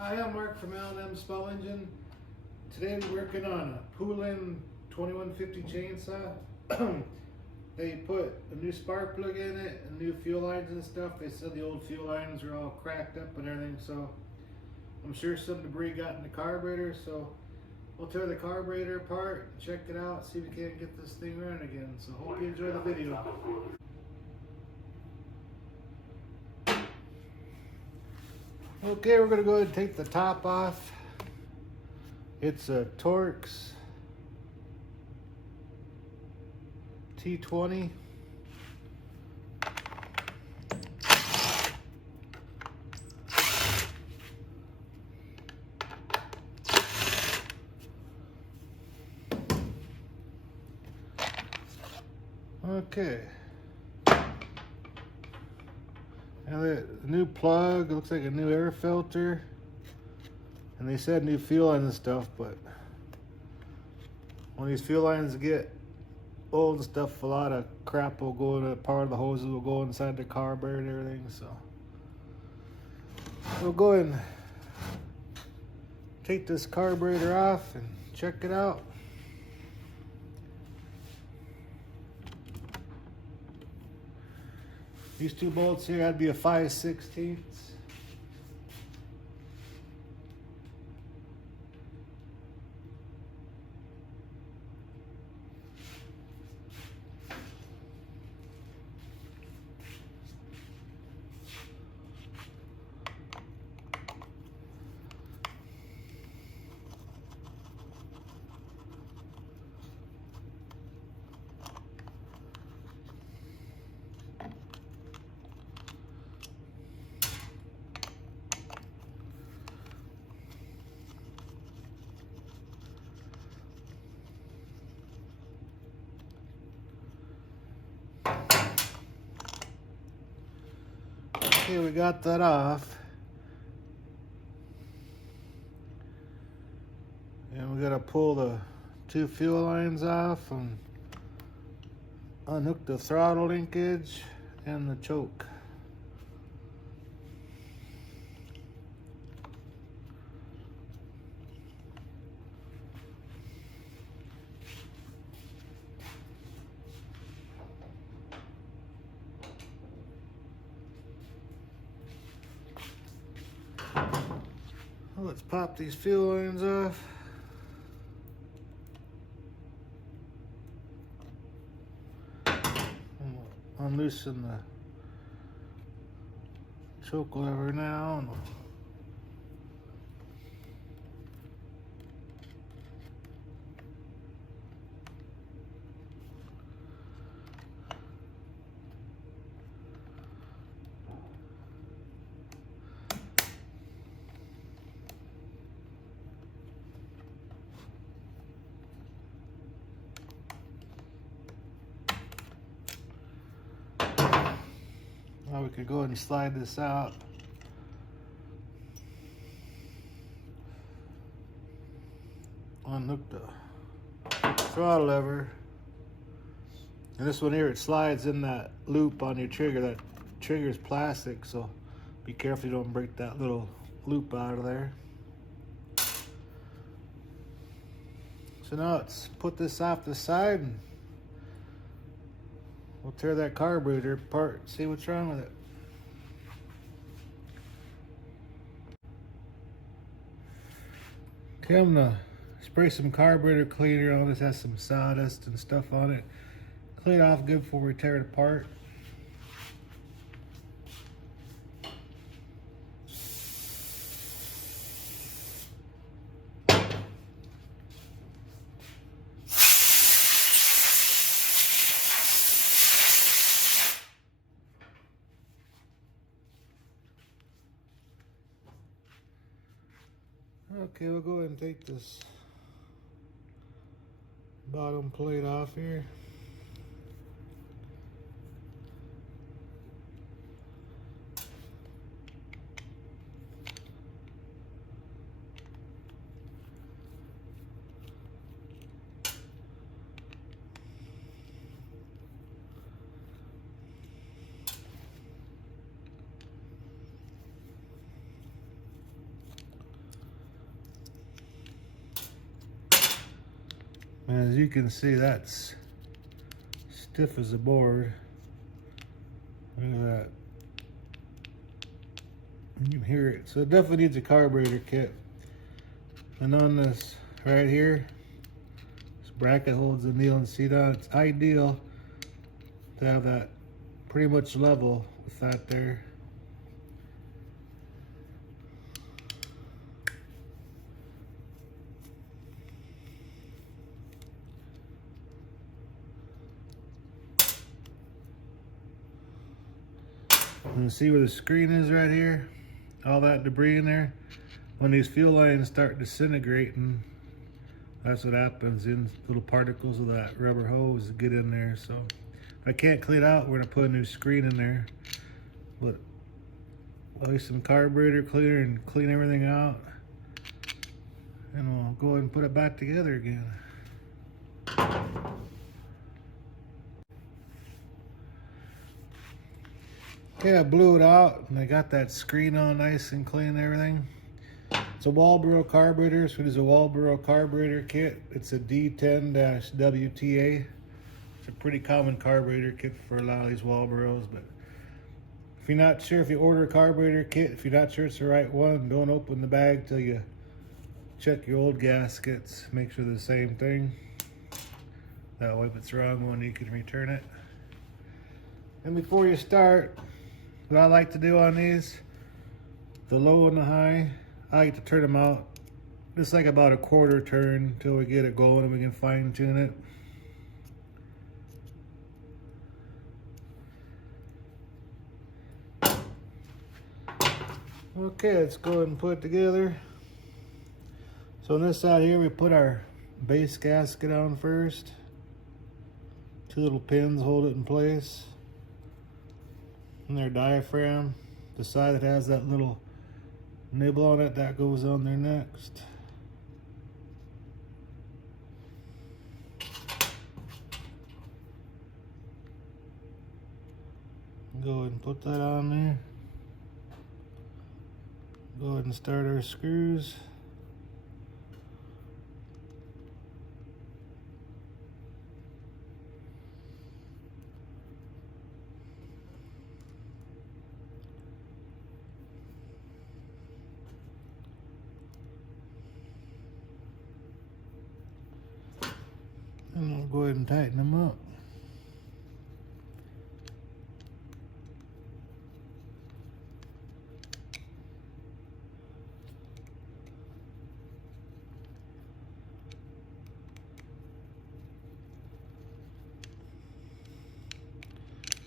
Hi, I'm Mark from L&M Small Engine. Today we're working on a Poulan 2150 chainsaw. They put a new spark plug in it and new fuel lines and stuff. They said the old fuel lines are all cracked up and everything, so I'm sure some debris got in the carburetor, so we'll tear the carburetor apart, check it out, see if we can't get this thing running again. So hope you enjoy the video. Okay, we're going to go ahead and take the top off. It's a Torx T20. Okay. Now the new plug, it looks like a new air filter. And they said new fuel lines and stuff, but when these fuel lines get old and stuff, a lot of crap will go into part of the hoses will go inside the carburetor and everything, so we'll go ahead and take this carburetor off and check it out. These two bolts here had to be a 5/16. Okay, we got that off. And we gotta pull the two fuel lines off and unhook the throttle linkage and the choke. Well, let's pop these fuel lines off. Unloosen the choke lever now. Now we could go ahead and slide this out. Unhook the throttle lever. And this one here, it slides in that loop on your trigger. That trigger is plastic, so be careful you don't break that little loop out of there. So now let's put this off the side and we'll tear that carburetor apart, see what's wrong with it. Okay, I'm gonna spray some carburetor cleaner on this. Has some sawdust and stuff on it. Clean it off good before we tear it apart. Okay, we'll go ahead and take this bottom plate off here. And as you can see, that's stiff as a board. Look at that. You can hear it. So it definitely needs a carburetor kit. And on this right here, this bracket holds the needle and seat on. It's ideal to have that pretty much level with that there. And see where the screen is right here? All that debris in there? When these fuel lines start disintegrating, that's what happens. In little particles of that rubber hose get in there. So if I can't clean it out, we're gonna put a new screen in there. But I'll use some carburetor cleaner and clean everything out. And we'll go ahead and put it back together again. Okay, I blew it out and I got that screen all nice and clean and everything. It's a Walbro carburetor, so it is a Walbro Carburetor Kit. It's a D10-WTA. It's a pretty common carburetor kit for a lot of these Walbros, but if you're not sure, if you order a carburetor kit, if you're not sure it's the right one, don't open the bag till you check your old gaskets. Make sure they're the same thing. That way if it's the wrong one, you can return it. And before you start, what I like to do on these, the low and the high, I like to turn them out just like about a quarter turn until we get it going and we can fine tune it. Okay, let's go ahead and put it together. So on this side here, we put our base gasket on first. Two little pins hold it in place. And their diaphragm, the side that has that little nibble on it, that goes on there next. Go ahead and put that on there. Go ahead and start our screws. And I'll go ahead and tighten them up.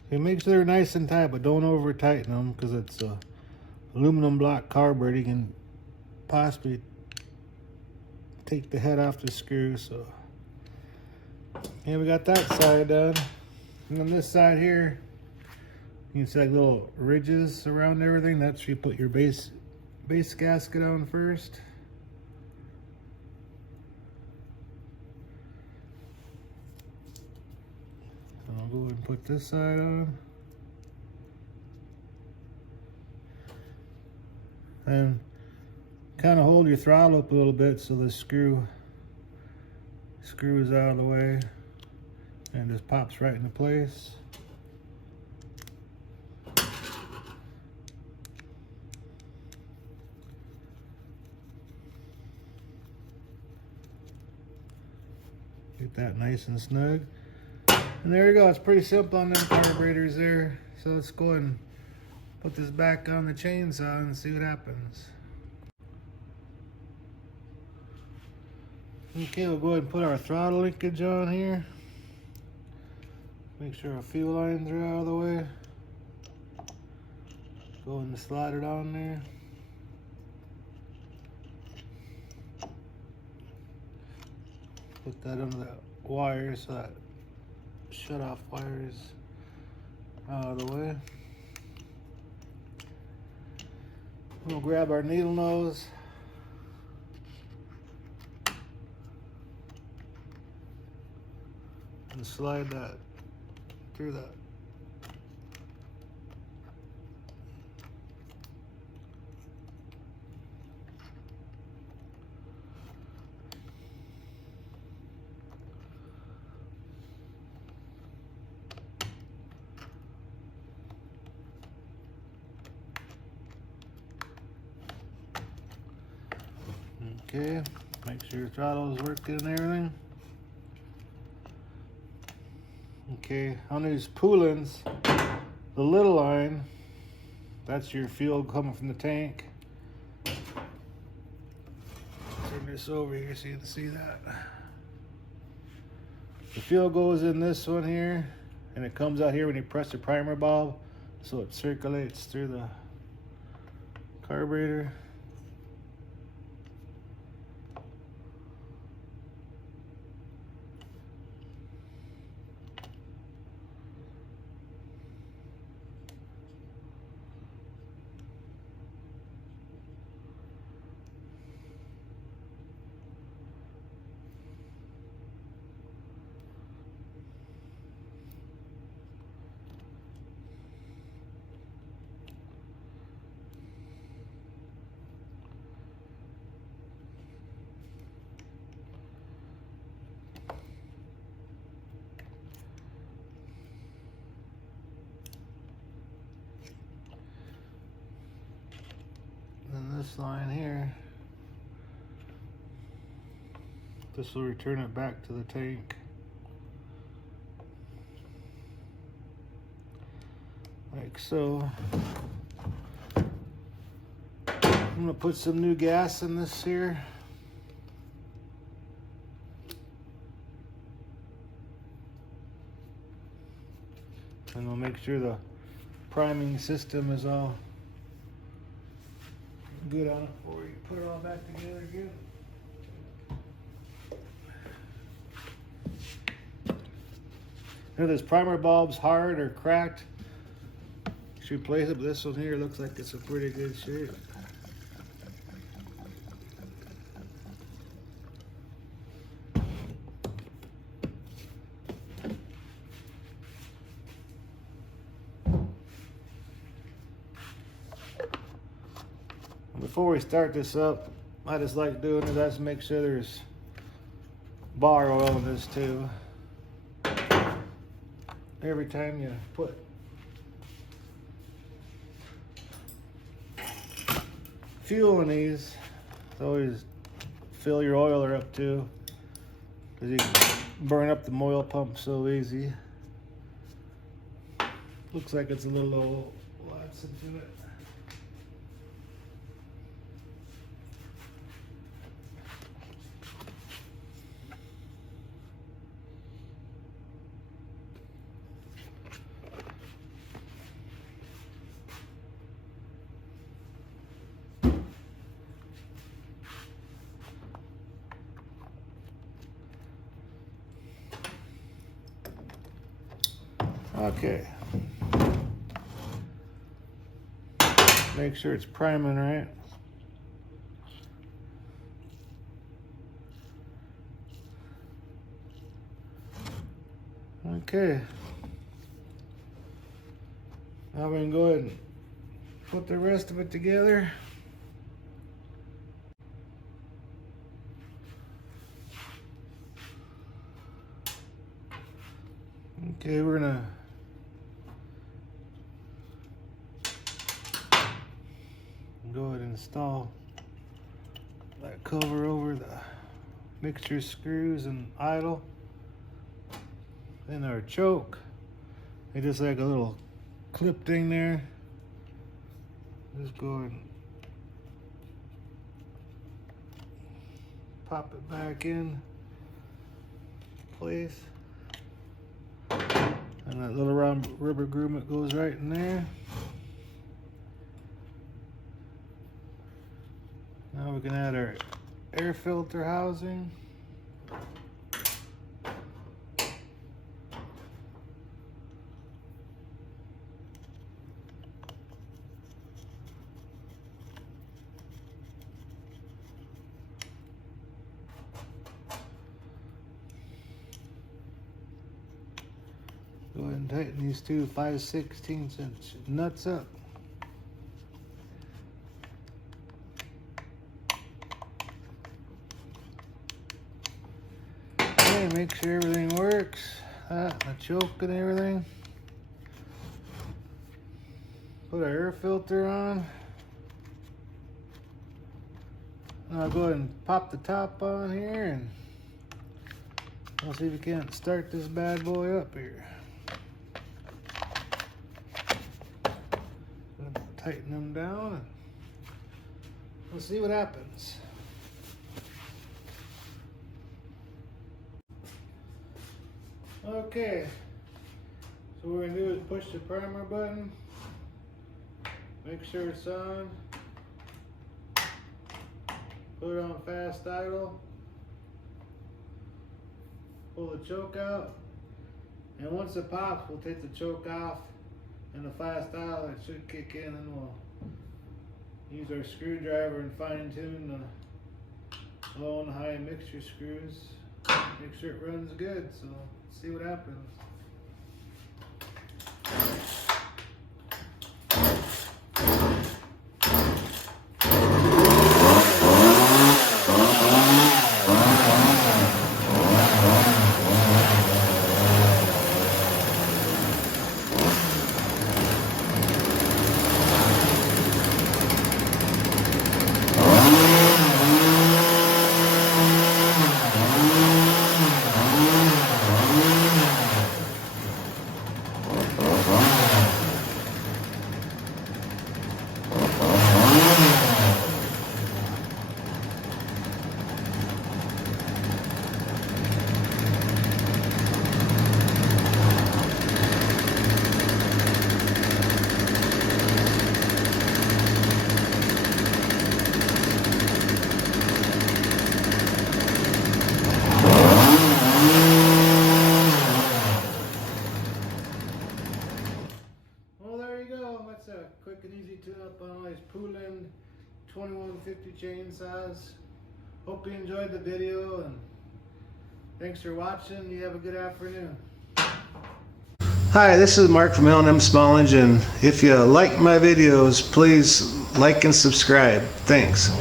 Okay, make sure they're nice and tight, but don't over tighten them because it's a aluminum block carburetor. You can possibly take the head off the screw. So yeah, we got that side done. And on this side here, you can see like little ridges around everything. That's where you put your base gasket on first. So I'll go ahead and put this side on. And kind of hold your throttle up a little bit so the screw is out of the way and just pops right into place. Get that nice and snug. And there you go, it's pretty simple on them carburetors there. So let's go ahead and put this back on the chainsaw and see what happens. Okay, we'll go ahead and put our throttle linkage on here. Make sure our fuel lines are out of the way. Go ahead and slide it on there. Put that under that wire so that shut-off wire is out of the way. We'll grab our needle nose. And slide that through that. Okay, make sure your throttle is working and everything. Okay, on these Poulans, the little line, that's your fuel coming from the tank. Turn this over here so you can see that. The fuel goes in this one here, and it comes out here when you press the primer bulb, so it circulates through the carburetor. And this line here, this will return it back to the tank. Like so. I'm gonna put some new gas in this here. And we'll make sure the priming system is all good on it before you put it all back together again. If this primer bulb's hard or cracked, you should replace it, but this one here looks like it's in pretty good shape. Before we start this up, I just like doing is I just make sure there's bar oil in this too. Every time you put fuel in these, always fill your oiler up too, because you can burn up the oil pump so easy. Looks like it's a little old, lots into it. Okay. Make sure it's priming right. Okay. Now we can go ahead and put the rest of it together. Okay, we're gonna go ahead and install that cover over the mixture screws and idle. Then our choke, they just like a little clip thing there. Just go ahead and pop it back in place. And that little round rubber grommet goes right in there. Now we can add our air filter housing. Go ahead and tighten these two 5/16 inch nuts up. Okay, make sure everything works. That, the choke and everything. Put our air filter on. I'll go ahead and pop the top on here and I'll see if we can't start this bad boy up here. Tighten them down and we'll see what happens. Okay, so what we're gonna do is push the primer button, make sure it's on, put it on fast idle, pull the choke out, and once it pops, we'll take the choke off, and the fast idle, it should kick in, and we'll use our screwdriver and fine tune the low and high mixture screws. Make sure it runs good, so let's see what happens. That's a quick and easy tune-up on all these Poulan 2150 chainsaws. Hope you enjoyed the video, and thanks for watching. You have a good afternoon. Hi, this is Mark from L&M Small Engine. If you like my videos, please like and subscribe. Thanks.